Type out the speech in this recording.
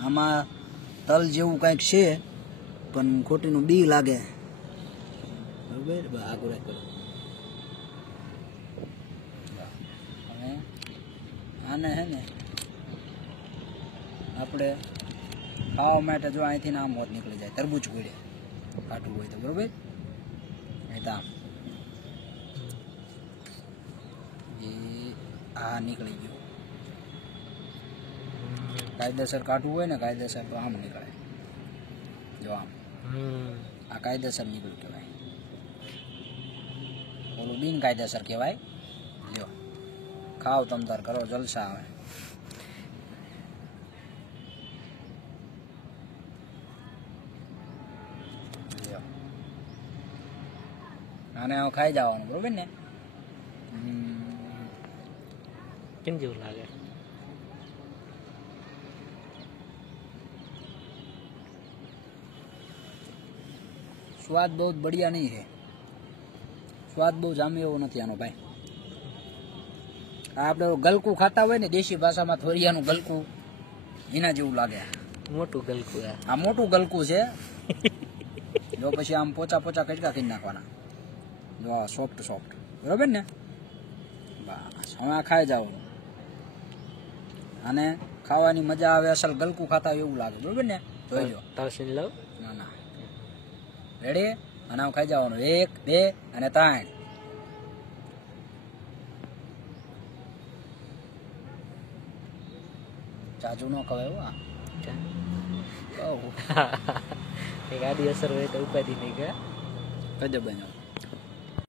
આમાં તલ જેવું કંઈક છે પણ ખોટીનું બી લાગે બરાબર આગળ કરો હવે આને હે ને આપણે ખાવા માટે જો અહીંથી આમ હોત નીકળી જાય તરબૂચ ગોળે કાઢવું હોય તો બરાબર અહીં તો આમ એ આ નીકળી ગયું કાયદેસર કાઢવું હોય ને કાયદેસર તો આમ નીકળે જો આમ આ કાયદેસર નીકળ્યું કહેવાય ઓલું બિન કાયદેસર કહેવાય જો ખાવ તમ તાર કરો જલસા આવે આને હવે ખાઈ જવાનું બરોબર ને કેમ જેવું લાગે स्वाद बहुत बढ़िया नहीं है स्वाद बहुत जामे एवो નથી આનો ભાઈ આપણે ગલકું ખાતા હોય ને દેશી ભાષામાં થોરિયાનું ગલકું એના જેવું લાગે મોટું ગલકું આ મોટું ગલકું છે જો પછી આમ પોચા પોચા કટકા કરી નાખવાના જો સોફ્ટ સોફ્ટ બરાબર ને બસ હવે આ ખાઈ જાવ અને ખાવાની મજા આવે અસલ ગલકું ખાતા હોય એવું લાગે બરાબર ને જોઈ લો તાવસીન લવ ના ના રેડી અને આમ ખાઈ જવાનું 1 2 અને 3 ચાજુ નો કહેવાય આ ગાડી અસર હોય તો ઉપાધિ નહીં કે ગજબ બન્યો